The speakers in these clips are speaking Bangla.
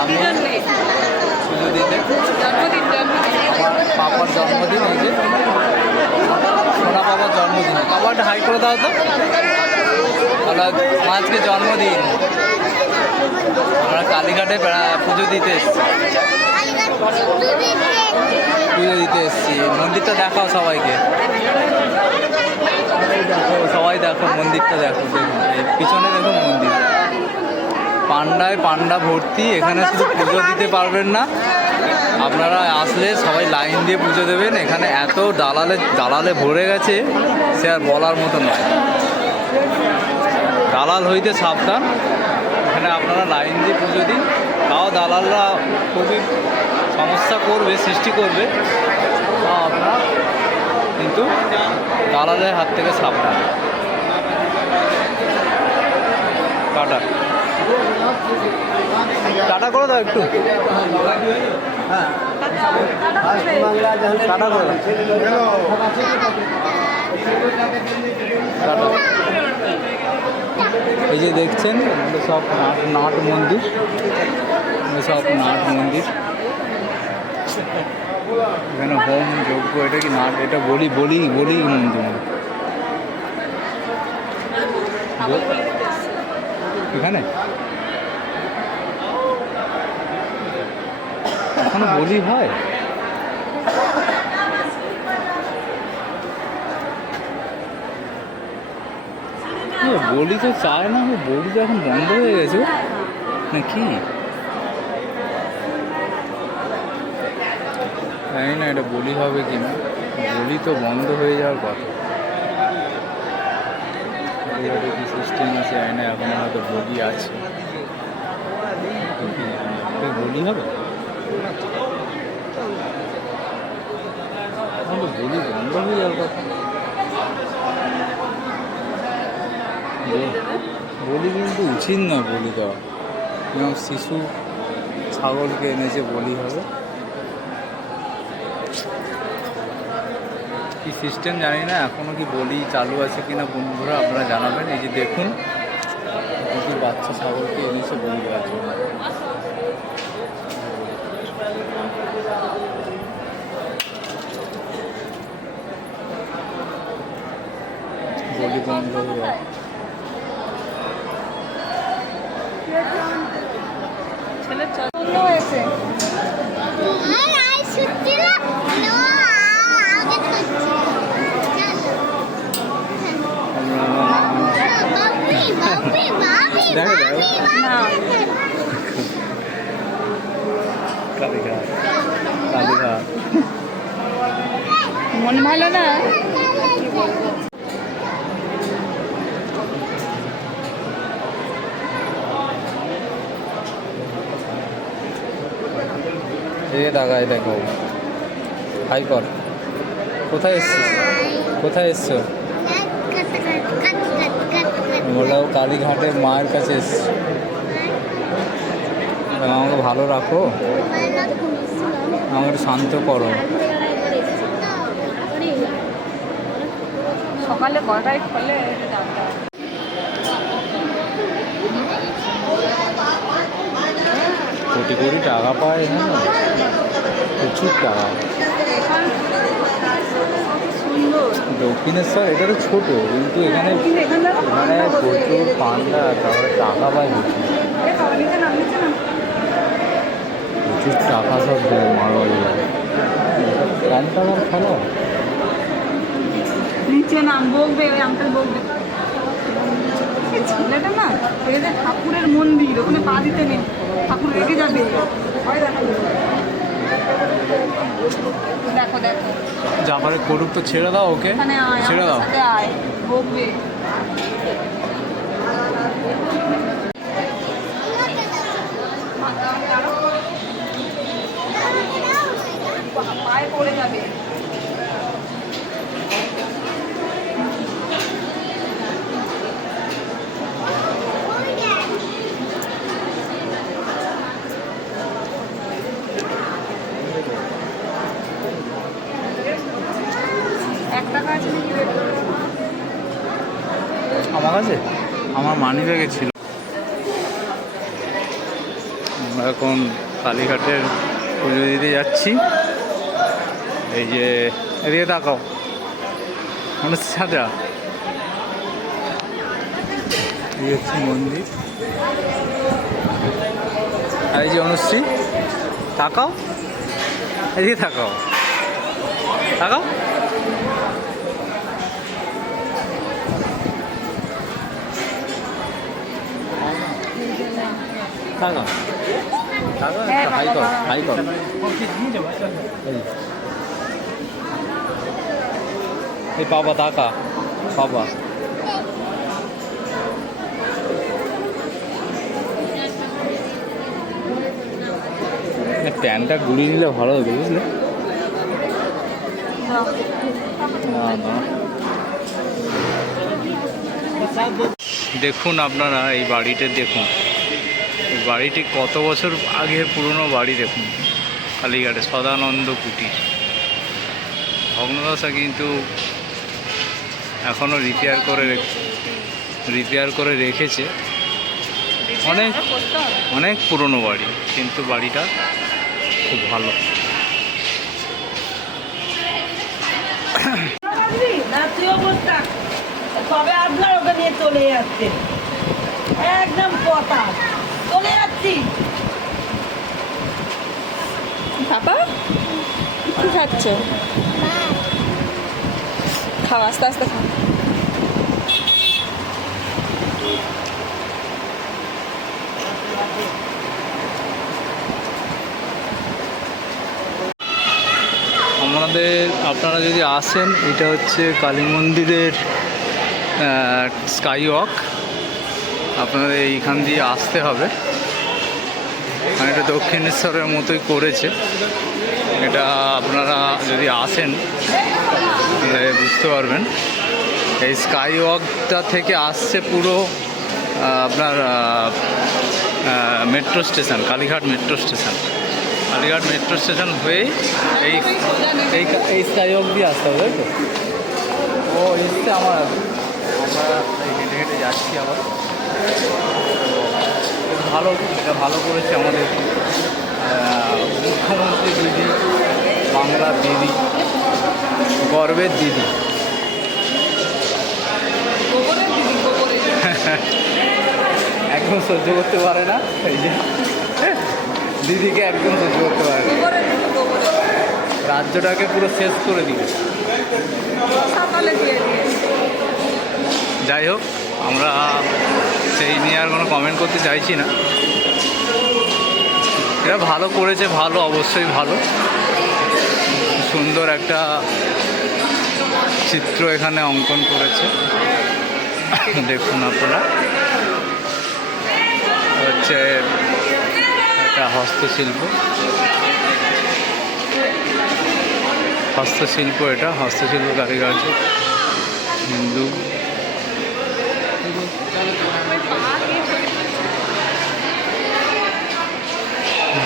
আমি পুজো দিতে আমার পাপার জন্মদিন, এই যে সোনা পাপার জন্মদিন। পাপা একটা হাই করে দাও তো, তাহলে আমার আজকে জন্মদিন। আমরা কালীঘাটে পুজো দিতে এসেছি, মন্দিরটা দেখাও সবাইকে, দেখো সবাই দেখো মন্দিরটা দেখো, দেখুন পিছনে দেখুন মন্দির, পান্ডা ভর্তি। এখানে শুধু পুজো দিতে পারবেন না, আপনারা আসলে সবাই লাইন দিয়ে পুজো দেবেন। এখানে এত দালালে ভরে গেছে, সে আর বলার মতো নয়। দালাল হইতে সাবধান, এখানে আপনারা লাইন দিয়ে পুজো দিন। তাও দালালরা খুবই সমস্যা করবে, সৃষ্টি করবে, তাও আপনারা কিন্তু দালালের হাত থেকে সাবধান। টাটা টাটা করে দাও একটু, টাটা করে দাও। এই যে দেখছেন এগুলো সব নাট মন্দির, সব নাট মন্দির। এখানে হোম যজ্ঞ, এটা কি নাট, এটা বলি মন্দির। এখানে এখনো বলি হয়? বলি তো চায় না, বলি তো এখন বন্ধ হয়ে গেছে নাকি? জানি না এটা বলি হবে কি না, বলি তো বন্ধ হয়ে যাওয়ার কথা। কি সিস্টেম আছে জানি না, এখন হয়তো বলি আছে, বলি হবে, বলি বন্ধ হয়ে যাওয়ার কথা। বলি কিন্তু উচিত নয় বলি দেওয়া, যেমন শিশু ছাগলকে এনেছে বলি হবে, কি সিস্টেম জানি না। এখনও কি বলি চালু আছে কিনা বন্ধুরা আপনারা জানাবেন। এই যে দেখুন দুটি বাচ্চা ছাগলকে এনেছে বলি দেওয়ার জন্য। বলি বন্ধ হয়ে যায়। মন ভালো না, টাকায় দেখো, হাই কর। কোথায় এসছো? বলো কালীঘাটের মায়ের কাছে এসছি। আমাকে ভালো রাখো, আমাকে শান্ত করো। সকালে কটায় খোলে? কোটি টাকা পায়, হ্যাঁ প্রচুর টাকা। দক্ষিণেশ্বর এটা তো ছোটো, কিন্তু এখানে প্রচুর পান্ডা, তারপরে টাকা পায় প্রচুর টাকা, সব মারোয়ারি যায়। কম টাকার খেলা, নিচে নাম বকবে, ওই আঙ্কেল বকবে। ছেলেটা না, ঠাকুরের মন্দির, ওখানে পা দিতে নেই, ঠাকুর রেগে যাবে। দেখো যা পারে করুক, তো ছেড়ে দাও ওকে, ছেড়ে দাও। বকবে। পায়ে পড়ে যাবে। আমার কাছে আমার মানি ব্যাগে ছিল, আমরা এখন কালীঘাটের পুজো দিতে যাচ্ছি। এই যে এদিকে তাকাও, মানুষ সাজা, এই হচ্ছে মন্দির। আর এই যে অনুশ্রী, তাকাও, এদিকে তাকাও, তাকাও। তাকাও, তাকাও, হাই কর, হাই কর। এই বাবা তাকা, বাবা প্যান্টটা ঘুরিয়ে নিলে ভালো হবে, বুঝলে? না না, দেখুন আপনারা এই বাড়িটা দেখুন, এই বাড়িটি কত বছর আগের পুরনো বাড়ি দেখুন। কালীঘাটে সদানন্দ কুটির, ভগ্নদশা, কিন্তু এখনও রিপেয়ার করে রেখেছে। অনেক পুরনো বাড়ি, কিন্তু বাড়িটা খুব ভালো। তবে আপনার ওকে নিয়ে চলে যাচ্ছে, একদম কথা চলে যাচ্ছি। পাপা কি খাচ্ছ? খাও, আস্তে আস্তে খাও। আপনারা যদি আসেন, এটা হচ্ছে কালী মন্দিরের স্কাই ওয়াক। আপনাদের এইখান দিয়ে আসতে হবে। এটা দক্ষিণেশ্বরের মতোই করেছে। এটা আপনারা যদি আসেন তাহলে বুঝতে পারবেন। এই স্কাই ওয়াকটা থেকে আসছে পুরো আপনার metro station, Kalighat metro station. Kalighat metro station হয়ে এই স্কাই ওয়াক দিয়ে আসতে হবে, তাই তো? ও এসছে আমরা হেঁটে হেঁটে যাচ্ছি আবার। ভালো, এটা ভালো করেছে আমাদের মুখ্যমন্ত্রী দিদি, বাংলার দিদি, গর্বের দিদি। একদম সহ্য করতে পারে না, এই যে দিদিকে একদম সহ্য করতে পারে না, রাজ্যটাকে পুরো শেষ করে দিবে। যাই হোক, আমরা সেই নিয়ে আর কোনো কমেন্ট করতে চাইছি না। এটা ভালো করেছে, ভালো, অবশ্যই ভালো। সুন্দর একটা চিত্র এখানে অঙ্কন করেছে, দেখুন আপনারা। হচ্ছে একটা হস্তশিল্প, এটা হস্তশিল্প কারিগর হিন্দু।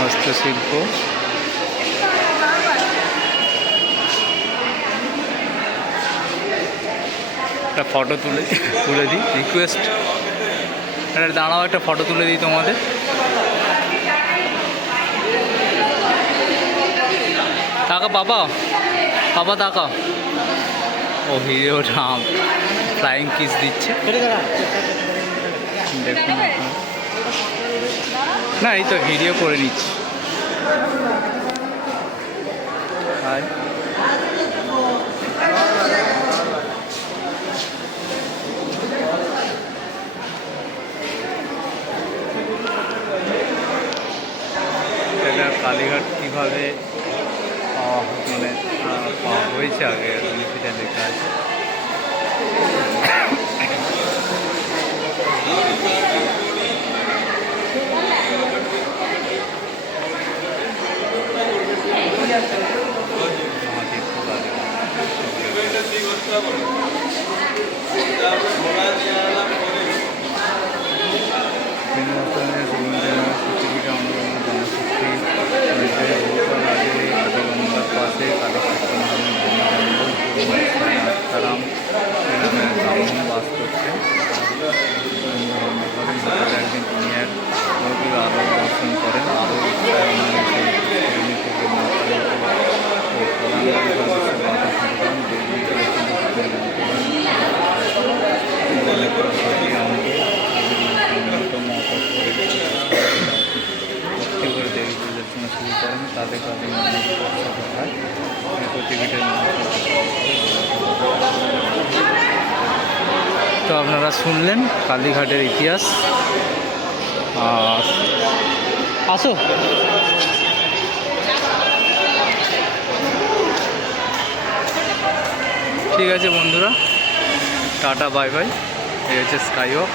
হস্তশিল্প, একটা ফটো তুলে দিই, রিকোয়েস্ট। একটা দাঁড়াও, একটা ফটো তুলে দিই তোমাদের। তাকা বাবা, বাবা তাকা। ও হিরো রাম ফ্লাইং কিস দিচ্ছে, দেখুন। না, এই তো ভিডিও করে নিচ্ছি। এটা কালীঘাট কীভাবে মানে হয়েছে আগে, সেটা লেখা আছে। পাশে কালেকশন টিকিটের নাম। তো আপনারা শুনলেন কালীঘাটের ইতিহাস। আর আসো, ঠিক আছে বন্ধুরা, টাটা বাই বাই। এই হচ্ছে স্কাই ওয়াক।